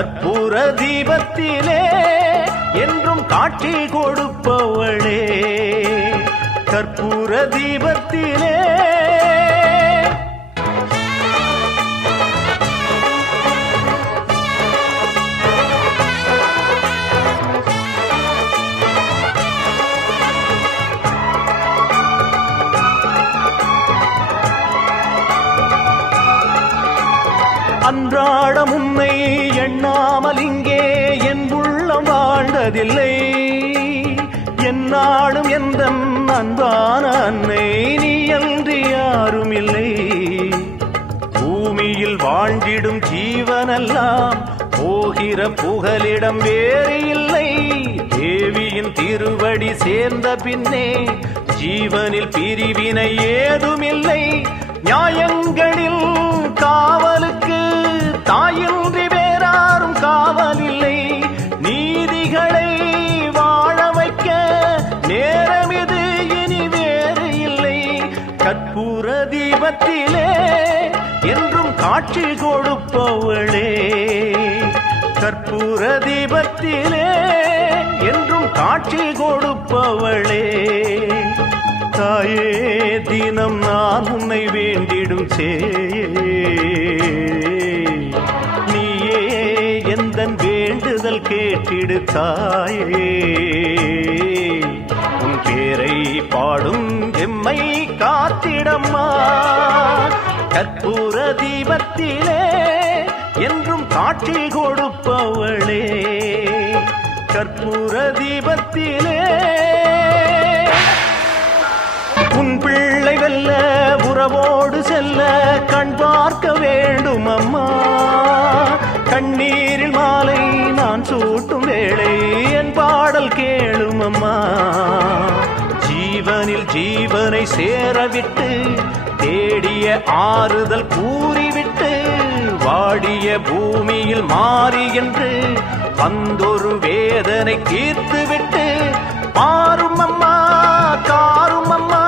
கற்பூர தீபத்திலே என்றும் காட்சி கொடுப்பவளே. கற்பூர தீபத்திலே அன்றாடம் என்னாடும் எந்த அன்பான அன்னை நீ என்று யாரும் இல்லை பூமியில் வாழ்ந்திடும் ஜீவனெல்லாம் போகிற புகலிடம் வேறு இல்லை. தேவியின் திருவடி சேர்ந்த பின்னே ஜீவனில் பிரிவினை ஏதுமில்லை. நியாயங்களில் காவலுக்கு தாயின்றி வேறா காட்சி கொடுப்பவளே. கற்பூர தீபத்திலே என்றும் காட்சி கொடுப்பவளே. தாயே தினம் நான் உன்னை வேண்டிடும் சே நீயே எந்த வேண்டுதல் கேட்டிடு தாயே. உன் பேரை பாடும் எம்மை காத்திடம்மா. கற்பூர தீபத்திலே என்றும் காட்சி கொடுப்பவளே. கற்பூர தீபத்திலே உன் பிள்ளை வெல்ல உறவோடு செல்ல கண் பார்க்க வேண்டும் அம்மா கண்ணீரில் மாலை நான் சூட்டும் வேளை என் பாடல் கேளும் அம்மா ஜீவனில் ஜீவனை சேரவிட்டு தேடிய ஆறுதல் கூறிவிட்டு வாடிய பூமியில் மாறி என்று வந்தொரு வேதனை தீர்த்துவிட்டு மாறும் அம்மா காரும் அம்மா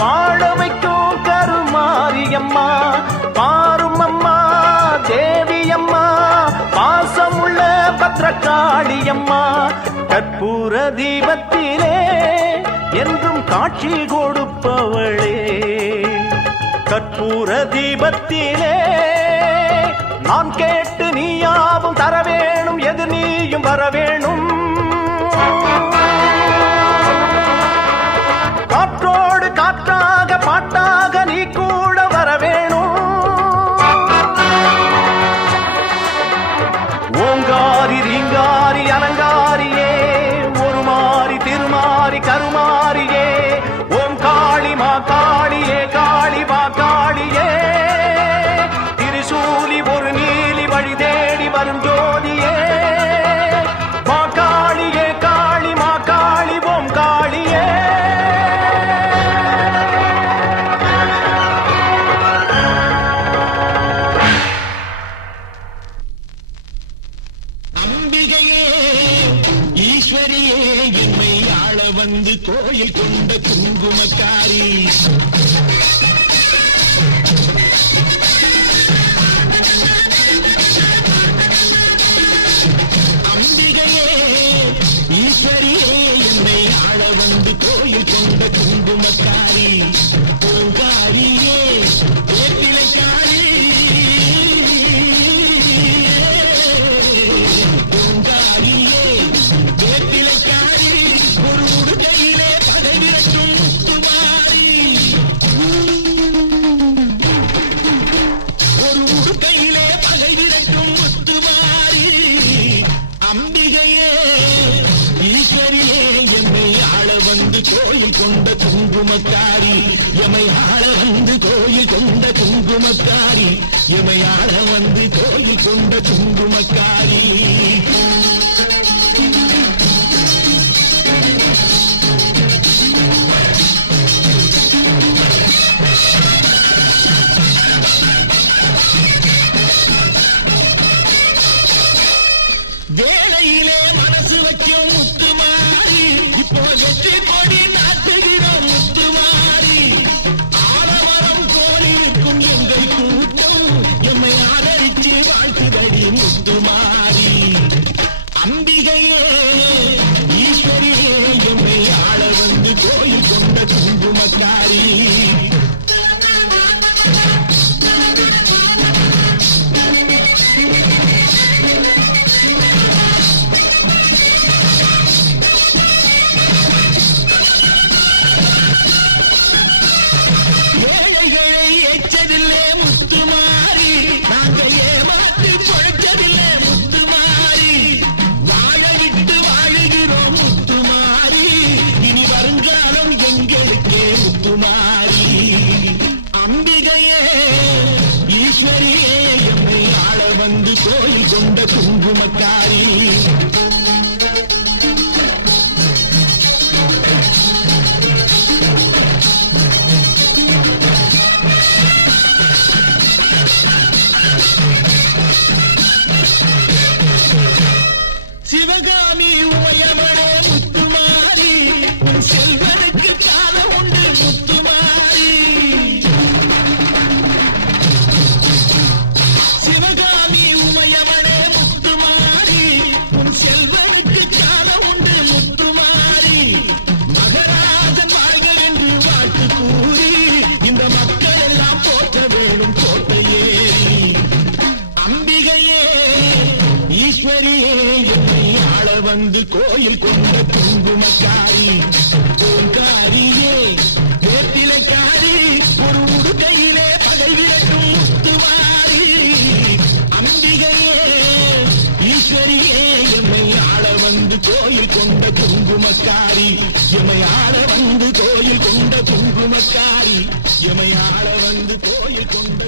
வாழ வைக்கும் கருமாரியம்மா பாரும் அம்மா தேவி அம்மா பாசமுள்ள பத்திரகாளியம்மா கற்பூர தீபத்திலே என்றும் காட்சி கொடுப்பவளே. கற்பூர தீபத்திலே நான் கேட்டு நீயாவும் தர வேணும் எது நீயும் வர வேணும் ஈஸ்வரியே என்னை ஆள வந்து கோயில் கொண்ட குங்குமக்காரி. கொண்ட குங்குமக்காரி குங்குமக்காரி பூங்காரியே வேப்பிலைக்காரி ஒரு உடுக்கையிலே படை விளக்கும் முத்துவாரி அம்பிகையே ஈஸ்வரியே எம்மை ஆள வந்து கோயில் கொண்ட குங்குமக்காரி எம்மை ஆள வந்து கோயில் கொண்ட வந்து கோயில் கொண்ட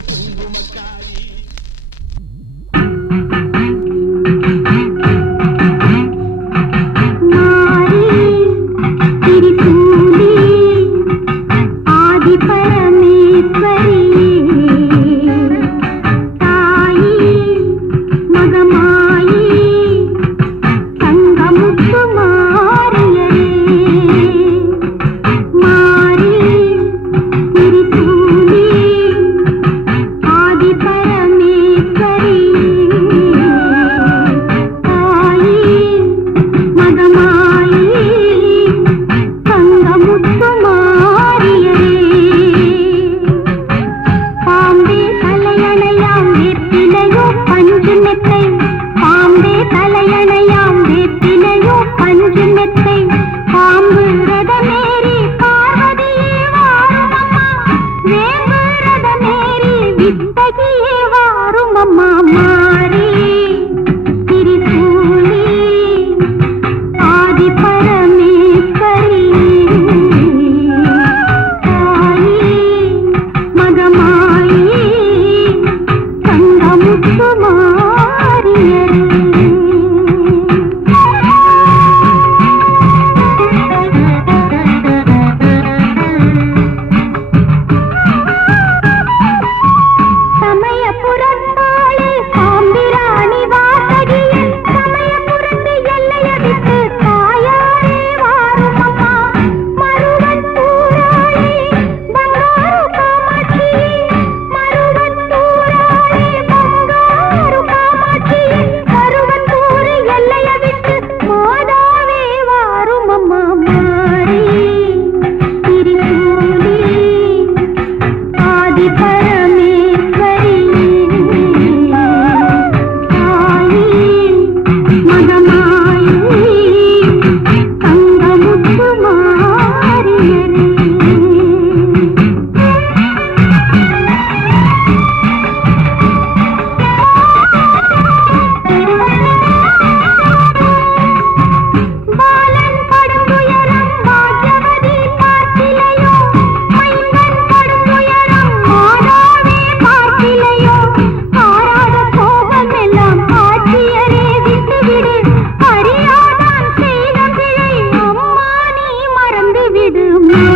நெடுமா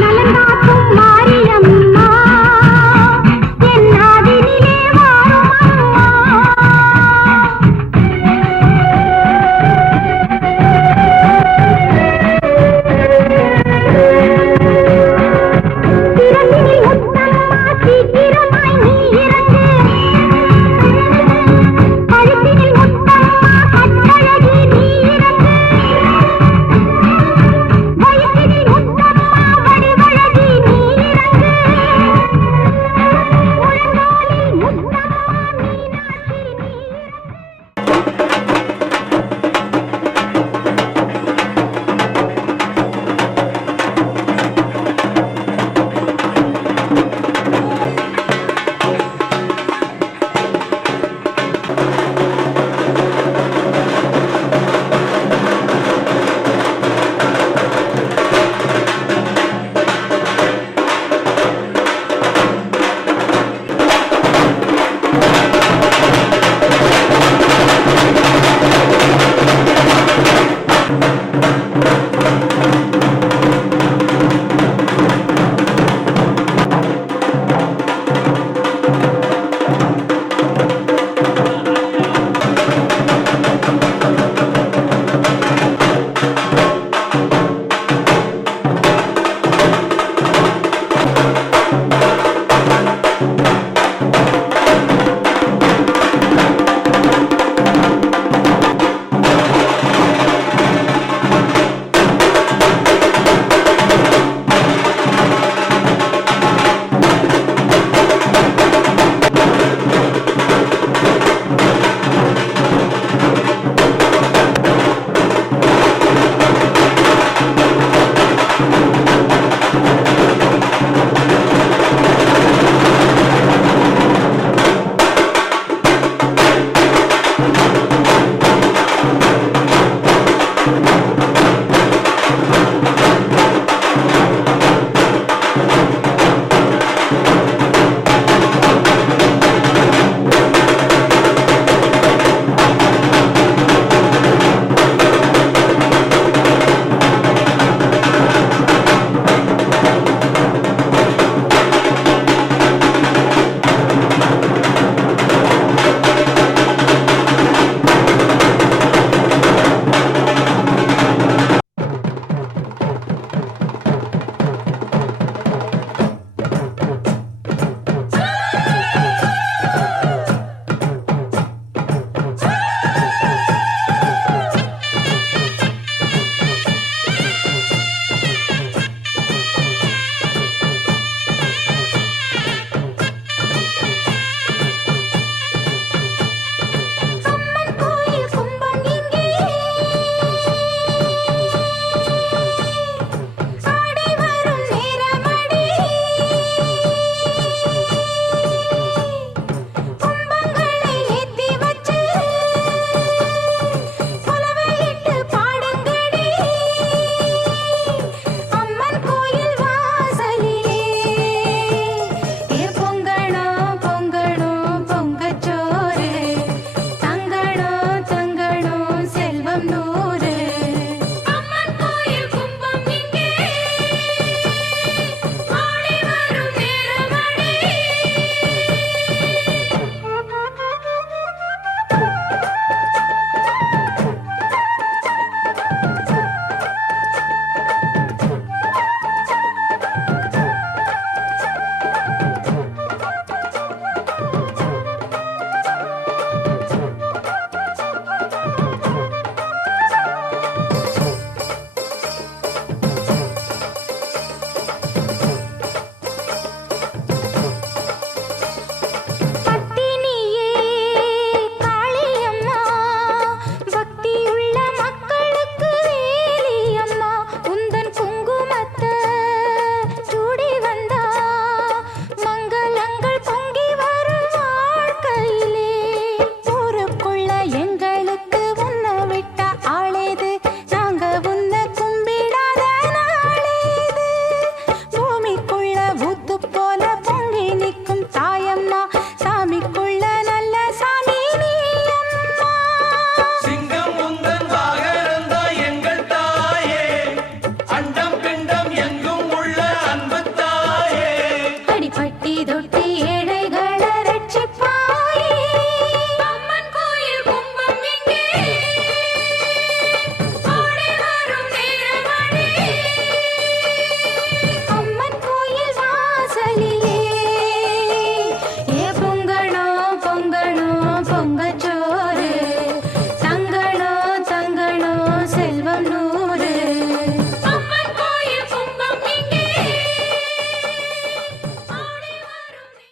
నలందా కుమారియమ్మ